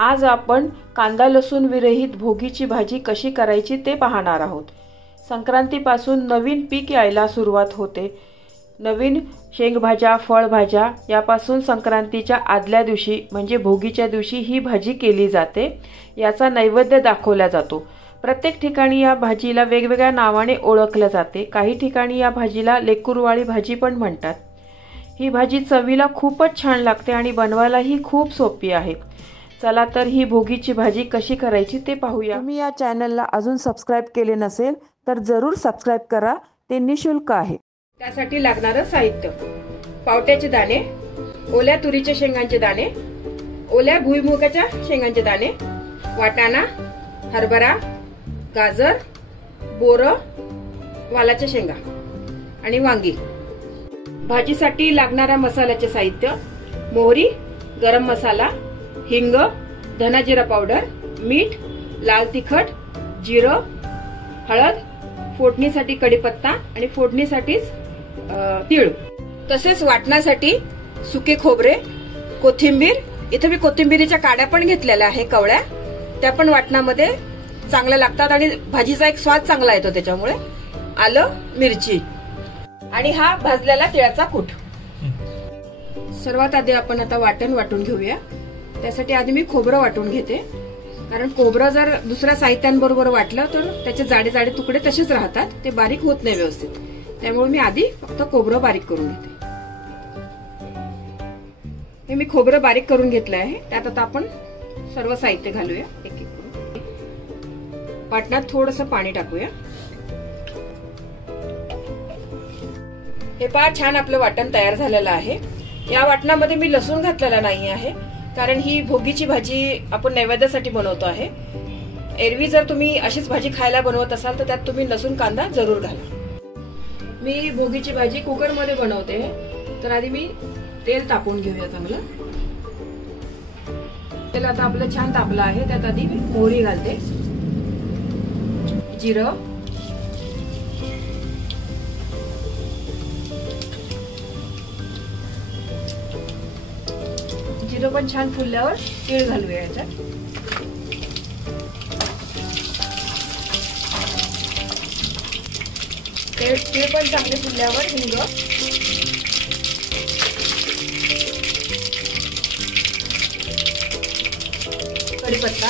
आज आपण कांदा लसूण विरहित भोगीची भाजी कशी करायची ते पाहणार आहोत। संक्रांतीपासून नवीन पीक यायला सुरुवात होते। नवीन शेंगभाज्या, फळभाज्या यापासून संक्रांतीच्या आदल्या दिवशी म्हणजे भोगीच्या दिवशी ही भाजी केली जाते। याचा नैवेद्य दाखवला जातो। प्रत्येक ठिकाणी या भाजीला वेगवेगळ्या नावाने ओळखले जाते। काही ठिकाणी या भाजीला लेकुरवाळी भाजी पण म्हणतात। ही भाजी चवीला खूपच छान लागते आणि बनवायलाही खूप सोपी आहे। चला तर ही भोगीची भाजी कशी करायची ते पाहूया। तुम्ही या चॅनलला अजून सबस्क्राइब केले नसेल तर जरूर सबस्क्राइब करा, ते निशुल्क आहे। त्यासाठी लागणारे साहित्य: पावट्याचे दाणे, ओल्या तुरीच्या शेंगांचे दाणे, ओल्या भुईमुगाच्या शेंगांचे दाणे, वाटाणा, हरभरा, गाजर, बोरं, वालाच्या शेंगा आणि वांगी। भाजीसाठी लागणाऱ्या मसाल्याचे साहित्य: मोहरी, गरम मसाला, हिंग, धना जिरा पावडर, मीठ, लाल तिखट, जिरं, हळद, फोडणीसाठी कढीपत्ता आणि फोडणीसाठीच तीळ, तसेच वाटण्यासाठी सुके खोबरे, कोथिंबीर। इथे मी कोथिंबीरीच्या काड्या पण घेतलेल्या आहे, कवळ्या, त्या पण वाटणामध्ये चांगल्या लागतात आणि भाजीचा एक स्वाद चांगला येतो त्याच्यामुळे। आलं, मिरची आणि हा भाजलेला तिळाचा कूट। सर्वात आधी आपण आता वाटण वाटून घेऊया। त्यासाठी आधी मी खोबरं वाटून घेते, कारण खोबरं जर दुसऱ्या साहित्यांबरोबर वाटलं तर त्याचे जाडे जाडे तुकडे तसेच राहतात, ते बारीक होत नाही व्यवस्थित। त्यामुळे मी आधी फक्त खोबरं बारीक करून घेते। हे मी खोबरं बारीक करून घेतलं आहे। त्यात आता आपण सर्व साहित्य घालूया एक एक करून। वाटणात थोडंसं पाणी टाकूया। हे पहा, छान आपलं वाटण तयार झालेलं आहे। या वाटणामध्ये मी लसूण घातलेला नाही आहे, कारण ही भोगीची भाजी आपण नैवेद्यासाठी बनवतो आहे। एरवी जर तुम्ही अशीच भाजी खायला बनवत असाल तर त्यात तुम्ही लसूण कांदा जरूर घाला। मी भोगीची भाजी कुकर मध्ये बनवते, तर आधी मी तेल तापवून घेऊया चांगलं। तेल आता आपलं छान तापलं आहे। त्यात आधी मी मोहरी घालते, जिरं, जिरं पण छान फुलल्यावर तीळ घालूया याच्यात। तीळ पण चांगले फुलल्यावर हिंग, कढीपत्ता,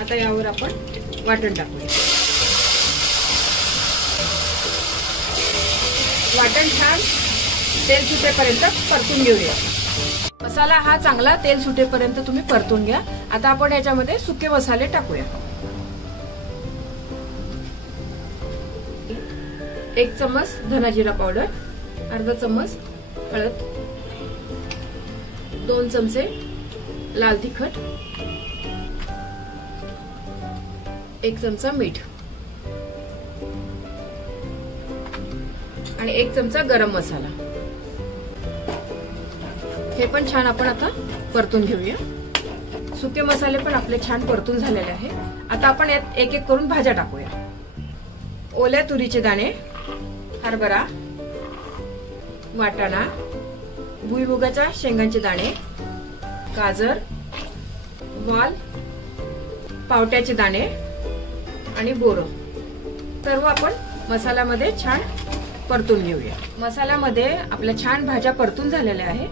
आता यावर आपण वाटण टाकूया। वाटण छान तेल सुटेपर्यंत परतून घेऊया। मसाला हा चांगला तेल सुटेपर्यंत तुम्ही परतून घ्या। आता आपण याच्यामध्ये सुके मसाले टाकूया। 1 चम्मच धना जिरा पावडर, अर्धा चम्मच हळद, 2 चमचे लाल तिखट, 1 चमचा मीठ आणि 1 चमचा गरम मसाला। हे पण छान आपण आता परतून घेऊया। सुके मसाले पण आपले छान परतून झालेले आहे। आता आपण यात एक एक करून भाज्या टाकूया। ओल्या तुरीचे दाणे, हरभरा, वाटाणा, भुईमुगाच्या शेंगांचे दाणे, गाजर, वाल, पावट्याचे दाणे आणि बोरं, सर्व आपण मसाल्यामध्ये छान परतून घेऊया। मसाल्यामध्ये आपल्या छान भाज्या परतून झालेल्या आहे।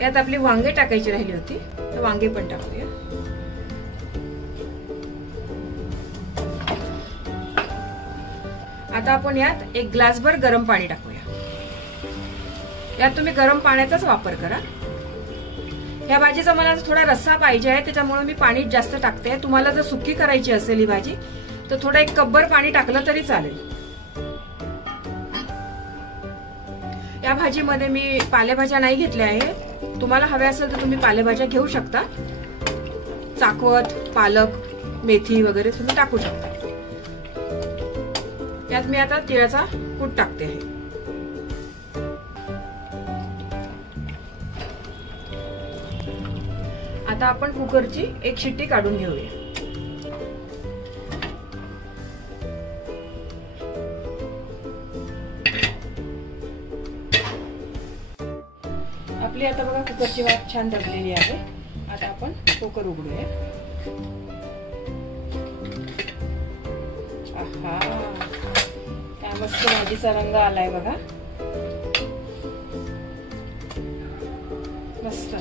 यात आपली वांगे टाकायची राहिली होती, तर वांगे पण टाकूया। आता आपण यात 1 ग्लासभर गरम पाणी टाकूया। यात तुम्ही गरम पाण्याचाच वापर करा। या भाजीचा मला थोडा रस्सा पाहिजे आहे, त्याच्यामुळे मी पाणी जास्त टाकते। तुम्हाला जर सुकी करायची असेल ही भाजी तर थोडं 1 कपभर पाणी टाकलं तरी चालेल। या भाजीमध्ये मी पालेभाज्या नाही घेतल्या आहे। तुम्हाला हव्या असेल तर तुम्ही पालेभाज्या घेऊ शकता। चाकवत, पालक, मेथी वगैरे तुम्ही टाकू शकता। यात मी आता तिळाचा कूट टाकते आहे। आता आपण कुकरची 1 शिट्टी काढून घेऊया। आपली आता बघा कुकरची वाफ छान दबलेली आहे। आता आपण कुकर उघडूया। आहा, काय मस्त भाजीचा रंग आलाय बघा, मस्त।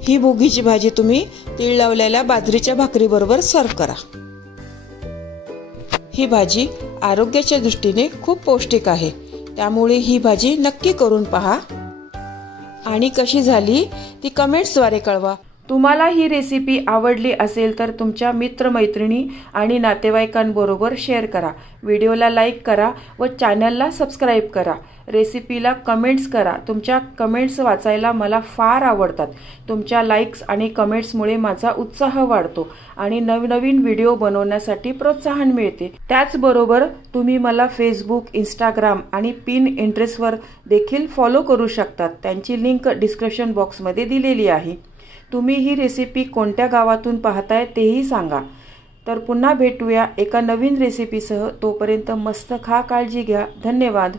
ही भोगीची भाजी तुम्ही तीळ लावलेल्या बाजरीच्या भाकरी बरोबर सर्व करा। ही भाजी आरोग्याच्या दृष्टीने खूप पौष्टिक आहे, त्यामुळे ही भाजी नक्की करून पहा आणि कशी झाली ती कमेंट्सद्वारे कळवा। तुम्हाला ही रेसिपी आवडली असेल तर तुमच्या मित्रमैत्रिणी आणि नातेवाईकांबरोबर शेअर करा, व्हिडिओला लाईक करा व चॅनलला सबस्क्राईब करा। रेसिपीला कमेंट्स करा, तुमच्या कमेंट्स वाचायला मला फार आवडतात। तुमच्या लाईक्स आणि कमेंट्समुळे माझा उत्साह वाढतो आणि नवनवीन व्हिडिओ बनवण्यासाठी प्रोत्साहन मिळते। त्याचबरोबर तुम्ही मला फेसबुक, इंस्टाग्राम आणि पिनट्रेस्टवर देखील फॉलो करू शकतात, त्यांची लिंक डिस्क्रिप्शन बॉक्समध्ये दिलेली आहे। तुम्ही ही रेसिपी कोणत्या गावातून पाहताय तेही सांगा। तर पुन्हा भेटूया एका नवीन रेसिपीसह, तोपर्यंत मस्त खा, काळजी घ्या, धन्यवाद।